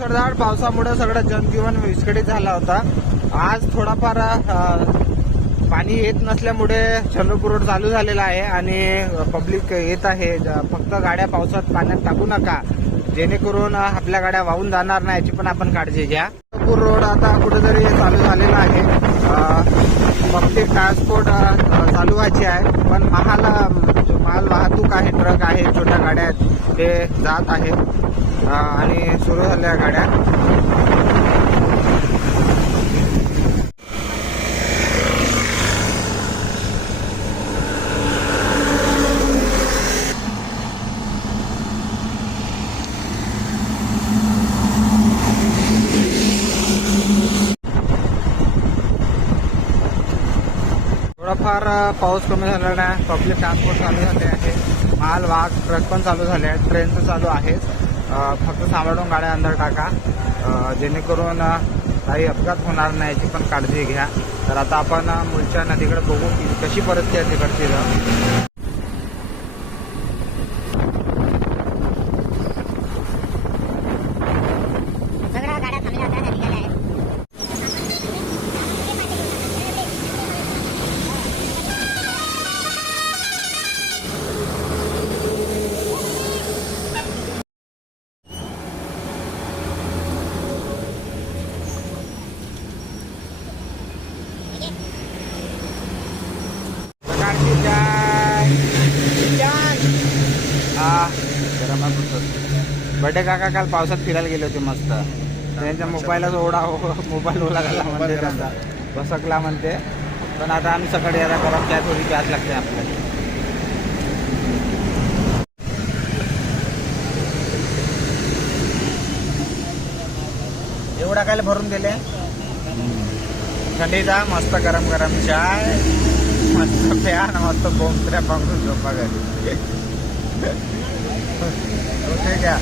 मुसळधार पावसामुळे सगळं जनजीवन विस्कळीत झाला होता. आज थोडाफार पाणी येत नसल्यामुळे चंद्रपूर रोड चालू झालेला आहे आणि पब्लिक येत आहे. ज- फक्त गाड्या पावसात पाण्यात टाकू नका. जेणेकरून आपल्या गाड्या वाहून जाणार नाही याची पण आपण काळजी घ्या. चंद्रपूर रोड आता कुठेतरी चालू झालेला आहे. पब्लिक ट्रान्सपोर्ट चालू व्हायची आहे. पण महाला माल वाहतूक आहे ट्रक आहे छोट्या गाड्या आहेत ते जात आहेत आणि सुरू झाल्या गाड्या थोडाफार अ, पाऊस कमी झालेला आहे पब्लिक ट्रान्सपोर्ट चालू झाले आहे. माल वाहक ट्रक पण चालू झाले आहेत. ट्रेनचं चालू आहे फक्त सांभाळून गाड्या अंदर टाका. जेणेकरून काही अपघात होणार नाही याची पण काळजी घ्या. तर आता आपण मुलच्या नदीकडे बघू की कशी परिस्थिती आहे तिकडची इथं. सगळ्या गाड्या थांबल्या होत्या त्या निघाल्या आहेत सकाळची चाय हा गरम आहे बड्डे काका काल पावसात फिरायला गेले होते मस्त. त्यांच्या मोबाईलच ओढा मोबाईल ओला झाला म्हणते त्यांचा. बसकला म्हणते. पण आता आम्ही सकाळी आता गरम चाय थोडी प्यास लागते आपल्याला. एवढा काय भरून दिले? थंडीचा मस्त गरम गरम चाय. मस्त प्या ना मस्त बोंबऱ्या पाकडून झोपा घरी. ओके का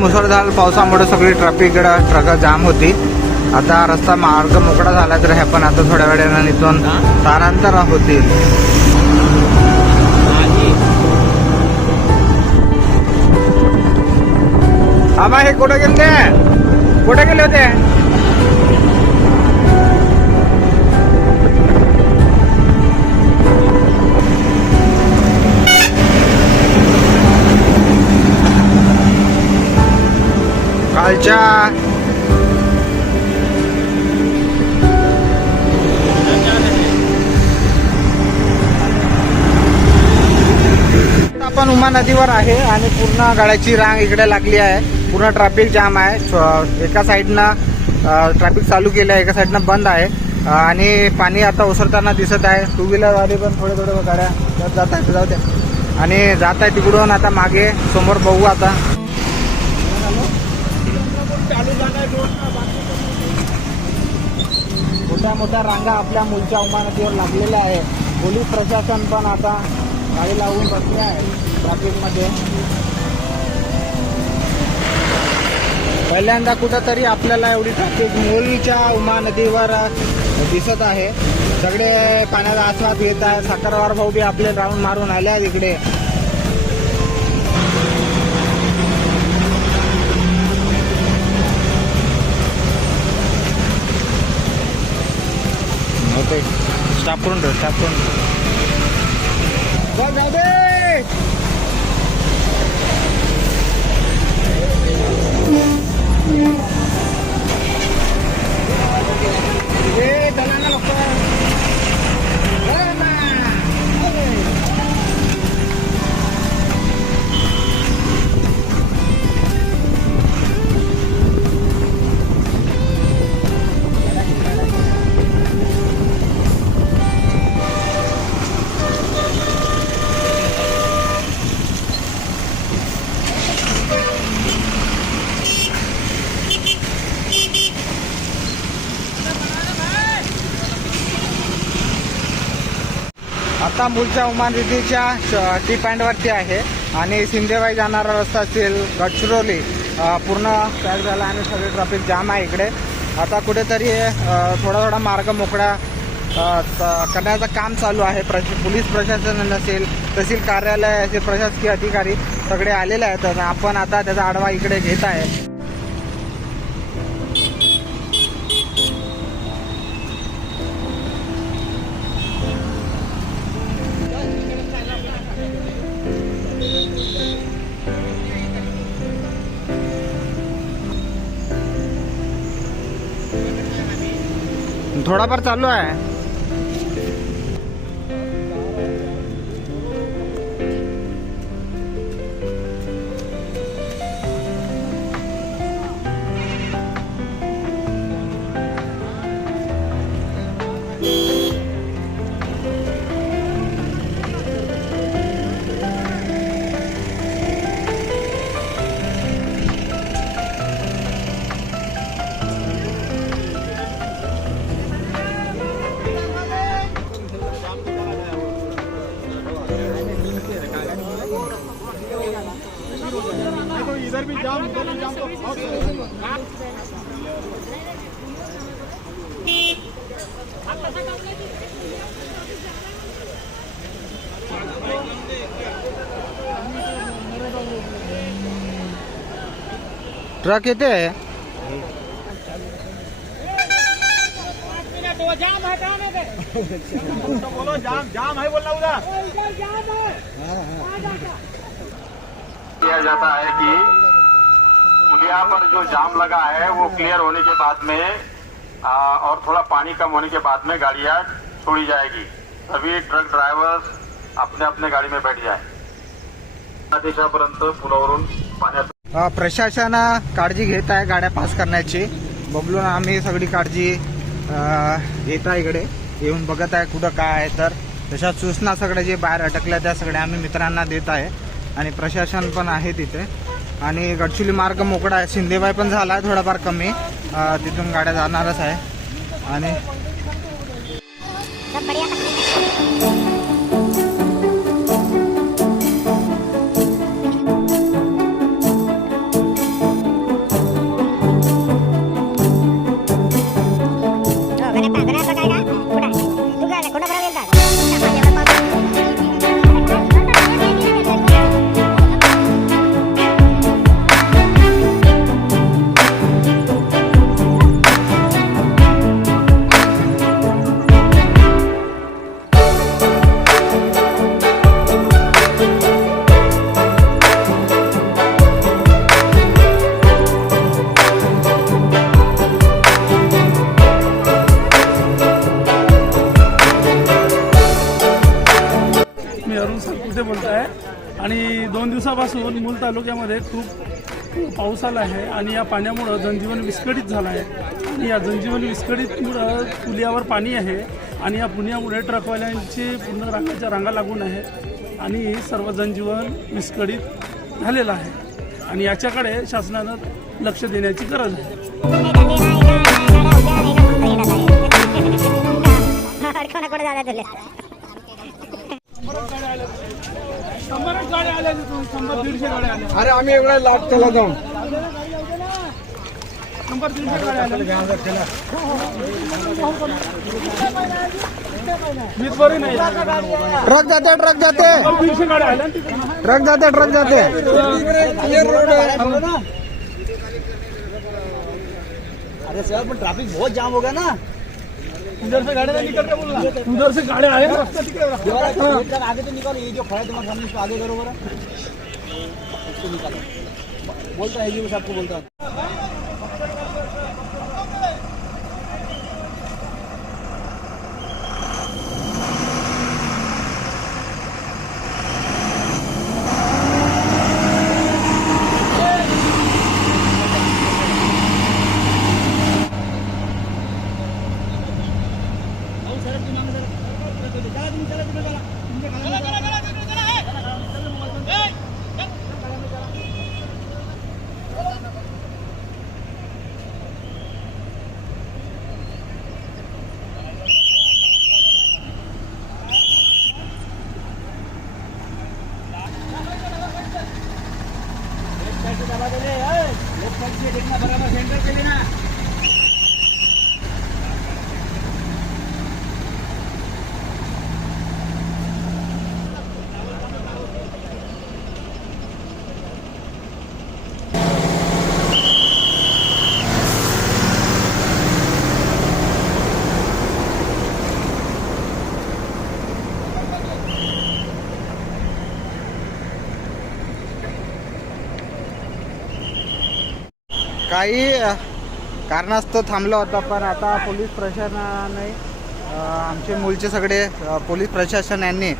मुसळधार पावसामुळे सगळी ट्रॅफिक ट्रक जाम होती. आता रस्ता मार्ग मोकळा झाला तर हे पण आता थोड्या वेळानं इथून तारांतर होतील. आबा हे कुठे गेले कुठे गेले होते? कालच्या आपण उमा नदीवर आहे आणि पूर्ण गाड्याची रांग इकडे लागली आहे. पूर्ण ट्रॅफिक जाम आहे. एका साईडनं ट्रॅफिक चालू केलं आहे एका साईडनं बंद आहे. आणि पाणी आता ओसरताना दिसत आहे. टू व्हीलरवाले पण थोडे थोडे गाड्या जात आहेत जाऊ द्या. आणि जात आहे तिकडून आता मागे समोर बघू आता. मोठ्या मोठ्या रांगा आपल्या मुलच्या उमा लागलेल्या आहे पोलीस प्रशासन पण आता गाडी लावून बसले आहे ट्रॅफिकमध्ये. पहिल्यांदा कुठंतरी आपल्याला एवढी ट्रॅफिक मूलच्या उमा नदीवर दिसत आहे. सगळे पाण्याचा आस्वाद घेत आहे साखरवार भाऊ बी आपले राऊंड मारून आले आहेत इकडे. स्टॉप करून ठेव. स्टॉप आता मूळच्या उमान रिद्धीच्या टी पॉईंटवरती आहे. आणि सिंदेवाई जाणारा रस्ता असेल गडचिरोली पूर्ण पॅक झाला आणि सगळे ट्रॅफिक जाम आहे इकडे. आता कुठेतरी थोडा थोडा मार्ग मोकळा करण्याचं काम चालू आहे. प्रश पोलीस प्रशासन असेल तहसील कार्यालयाचे प्रशासकीय अधिकारी सगळे आलेले आहेत आपण आता त्याचा आढावा इकडे घेत आहे. थोडाफार चालू आहे. ट्रक जाम है किया जाता है कि पुलिया पर जो जाम लगा है वो क्लियर होने के बाद में आ, और थोड़ा पानी कम होने के बाद में गाड़ियाँ छोड़ी जाएगी। सभी ट्रक ड्रायव्हर्स अपने अपने गाड़ी में बैठ जाए। दिशापर्यंत पुलावरून पाण्यात प्रशासन काळजी घेत आहे गाड्या पास करण्याची. बबलून आम्ही सगळी काळजी येत घेत आहे इकडे. येऊन बघत आहे कुठं काय आहे तर. तशा सूचना सगळ्या जे बाहेर अटकल्या त्या सगळ्या आम्ही मित्रांना देत आहे. आणि प्रशासन पण आहे तिथे. आणि गडचिली मार्ग मोकळा आहे. शिंदेबाई पण झाला आहे थोडाफार कमी. तिथून गाड्या जाणारच आहे. आणि तालुक्यामध्ये खूप पाऊस आला आहे आणि या पाण्यामुळं जनजीवन विस्कळीत झालं आहे. आणि या जनजीवन विस्कळीतमुळं पुलियावर पाणी आहे आणि या पुण्यामुळे ट्रकवाल्यांची पूर्ण रांगाच्या रांगा लागून आहे आणि सर्व जनजीवन विस्कळीत झालेलं आहे. आणि याच्याकडे शासनानं लक्ष देण्याची गरज आहे. अरे आम्ही एवढा लाभ चला जाऊन. शंभर दीडशे गाड्या आल्या. नाही. ट्रक जाते ट्रक जाते. दीडशे गाड्या आल्या. ट्रक जाते ट्रक जाते. अरे सर पण ट्रैफ़िक बहुत जाम होगा ना. उधर से गाड़ी निकल के बोलना उधर से गाड़ी आए रास्ता टिके जरा आगे तो निकालो ये जो खड़ा तुम्हारे सामने इसको आगे करो बरा इसको निकालो बोलता है जी बस आपको बोलता. हूँ काही कारणास्तव थांबला होता पण आता पोलीस प्रशासनाने आमचे मूलचे सगळे पोलीस प्रशासन यांनी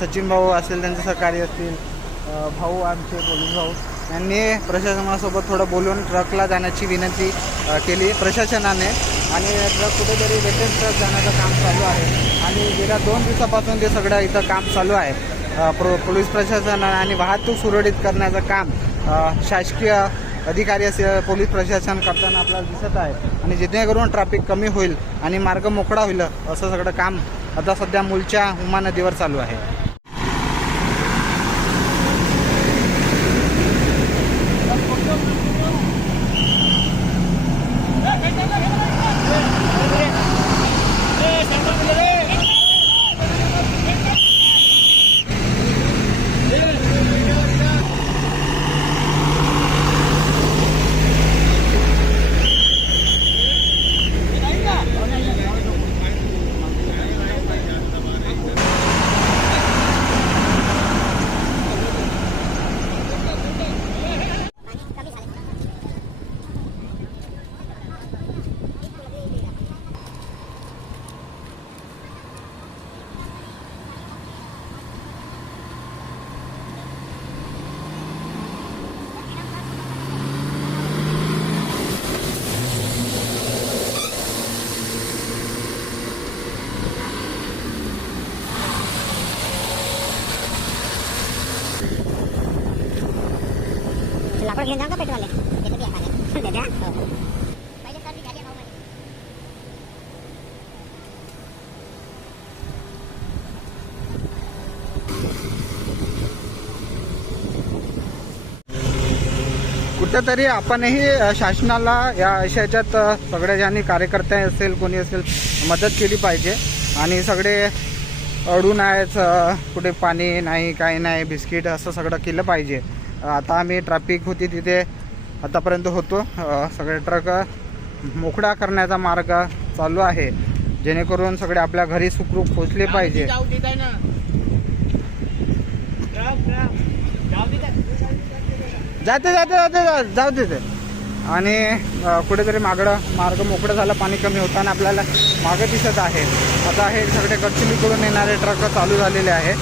सचिन भाऊ असेल त्यांचे सहकारी असतील भाऊ आमचे पोलीस भाऊ यांनी प्रशासनासोबत थोडं बोलून ट्रकला जाण्याची विनंती केली. प्रशासनाने आणि ट्रक कुठेतरी वेटेन ट्रक जाण्याचं काम चालू आहे. आणि गेल्या दोन दिवसापासून ते सगळं इथं काम चालू आहे. प्रो पोलीस प्रशासनाने आणि वाहतूक सुरळीत करण्याचं काम शासकीय अधिकारी असे पोलीस प्रशासन करताना आपल्याला दिसत आहे. आणि जेणेकरून ट्रॅफिक कमी होईल आणि मार्ग मोकळा होईल असं सगळं काम आता सध्या मूलच्या हुमा नदीवर चालू आहे. लाकूड घेऊन जाऊ का पेट्रोल देत्या पहिले माझी. कुठेतरी आपणही शासनाला या अशा ह्याच्यात सगळ्या ज्यांनी कार्यकर्ते असेल कोणी असेल मदत केली पाहिजे. आणि सगळे अडून आहेच कुठे पाणी नाही काही नाही बिस्किट असं सगळं केलं पाहिजे. आता आम्ही ट्रॅफिक होती तिथे आतापर्यंत होतो. सगळे ट्रक मोकळा करण्याचा मार्ग चालू आहे. जेणेकरून सगळे आपल्या घरी सुखरूप पोचले पाहिजे. जाते जाते जाते जाऊ देते आणि कुठेतरी मागडं मार्ग मोकळं झाला पाणी कमी होताना आपल्याला मागं दिसत आहे. आता हे सगळे गडचिलीकडून येणारे ट्रक चालू झालेले आहे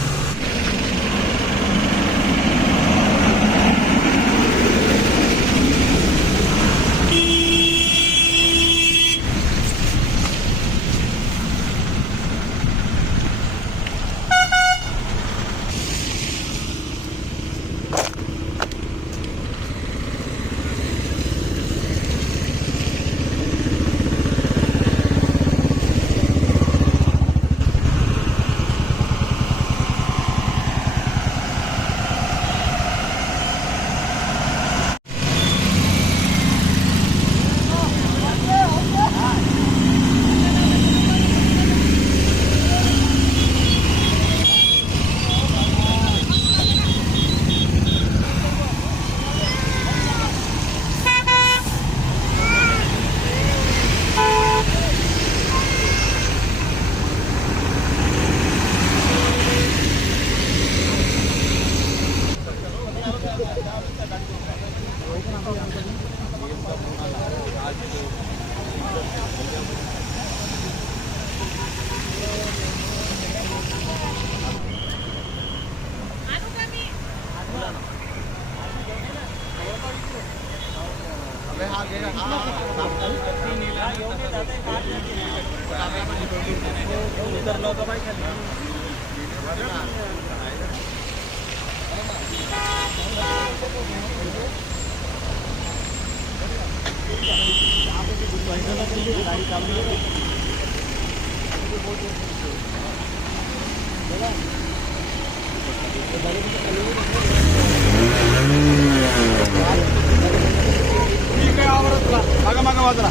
मागा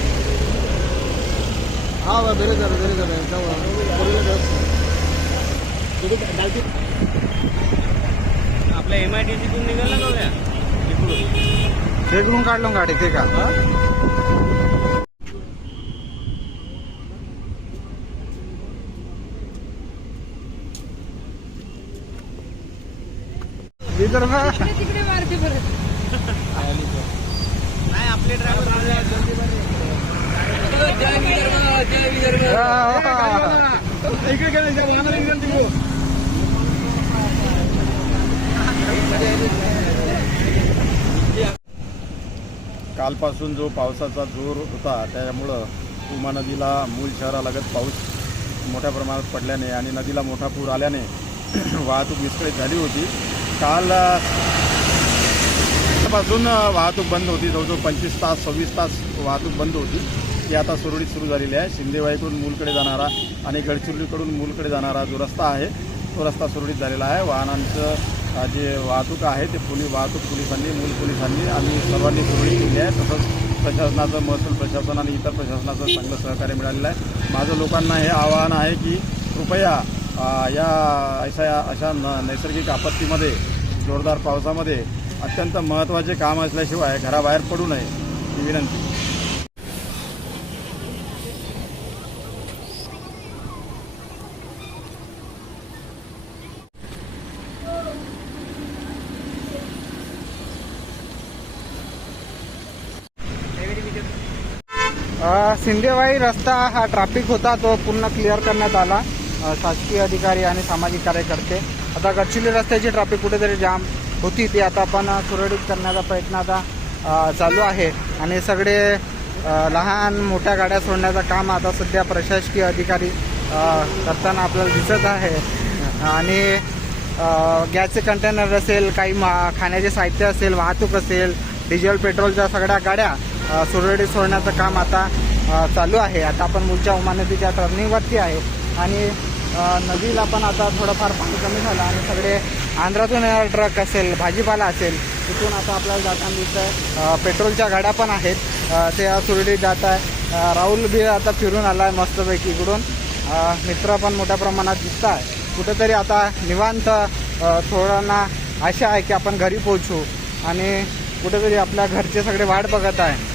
हा बेरे कर बेरे कर आपल्या एम आय टी सीतून निघाला का? इकडून? तिकडून काढलो गाडी ते का? विदर्भ नाही आपले ड्रायव्हर इकडे गेला वाहनाला निघाल तिकडून कालपासून जो पावसाचा जोर होता त्यामुळं उमा नदीला मूल शहरालगत पाऊस मोठ्या प्रमाणात पडल्याने आणि नदीला मोठा पूर आल्याने वाहतूक विस्कळीत झाली होती. काल पासून वाहतूक बंद होती. जवळजवळ पंचवीस तास सव्वीस तास वाहतूक बंद होती. ती आता सुरळीत सुरू झालेली आहे. शिंदेवाईकडून मूलकडे जाणारा आणि गडचिरोलीकडून मूलकडे जाणारा जो रस्ता आहे तो रस्ता सुरळीत झालेला आहे. वाहनांचं जे वाहतूक आहे ते पोलीस वाहतूक पोलिसांनी मूल पोलिसांनी आणि सर्वांनी सुरळीत केली आहे. तसंच प्रशासनाचं महसूल प्रशासन आणि इतर प्रशासनाचं चांगलं सहकार्य मिळालेलं आहे. माझं लोकांना हे आवाहन आहे की कृपया या अशा अशा न नैसर्गिक आपत्तीमध्ये जोरदार पावसामध्ये अत्यंत महत्त्वाचे काम असल्याशिवाय घराबाहेर पडू नये. ही विनंती. सिंदेवाई रस्ता हा ट्रॅफिक होता तो पूर्ण क्लिअर करण्यात आला. शासकीय अधिकारी आणि सामाजिक कार्यकर्ते. आता गडचिरोली रस्त्याची ट्रॅफिक कुठेतरी जाम होती ती आता आपण सुरळीत करण्याचा प्रयत्न आता चालू आहे. आणि सगळे लहान मोठ्या गाड्या सोडण्याचं काम आता सध्या प्रशासकीय अधिकारी करताना आपल्याला दिसत आहे. आणि गॅसचे कंटेनर असेल काही मा खाण्याचे साहित्य असेल वाहतूक असेल डिझेल पेट्रोलच्या सगळ्या गाड्या सुरळीत सोडण्याचं काम आता चालू आहे. आता आपण मुलच्या उमा नदीच्या टर्निंगवरती आहे. आणि नदीला पण आता थोडंफार पाणी कमी झालं आणि सगळे आंध्रातून येणार ट्रक असेल भाजीपाला असेल तिथून आता आपल्याला जाताना दिसतं आहे पेट्रोलच्या गाड्या पण आहेत. ते सुरळीत जात आहे. राहुल बी आता फिरून आला आहे मस्तपैकी इकडून. मित्र पण मोठ्या प्रमाणात दिसत आहे. कुठेतरी आता निवांत थोडांना आशा आहे की आपण घरी पोहोचू. आणि कुठेतरी आपल्या घरचे सगळे वाट बघत आहे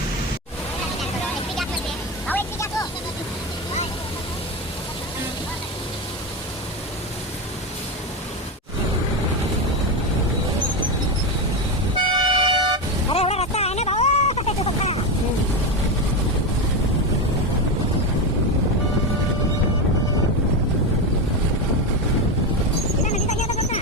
अरे एवढा रस्ता आहे ना भाऊ इथं नदीचा गेला तो रस्ता.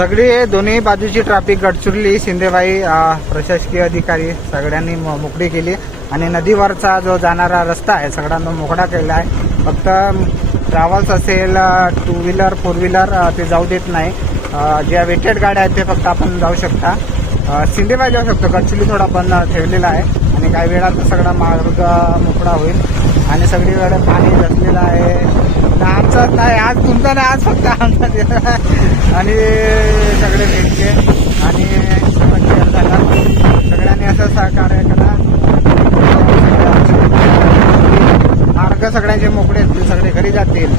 सगळी दोन्ही बाजूची ट्रॅफिक गडचिरोली शिंदेबाई प्रशासकीय अधिकारी सगळ्यांनी मोकळी केली. आणि नदीवरचा जो जाणारा रस्ता आहे सगळ्यांना मोकळा केला आहे. फक्त ट्रॅव्हल्स असेल टू व्हीलर फोर व्हीलर ते जाऊ देत नाही. ज्या वेटेड गाड्या आहेत ते फक्त आपण जाऊ शकता. शिंदेबाई जाऊ शकतो गडचिली थोडा बंद ठेवलेला आहे. आणि काही वेळात सगळा मार्ग मोकळा होईल. आणि सगळीकडे पाणी धसलेलं आहे आमचा नाही आज तुमचा नाही आज फक्त आमचा आणि सगळे भेटले. आणि झाला. सगळ्यांनी असं सहकार्य करा मार्ग सगळ्यांचे मोकळे असतील सगळे घरी जातील.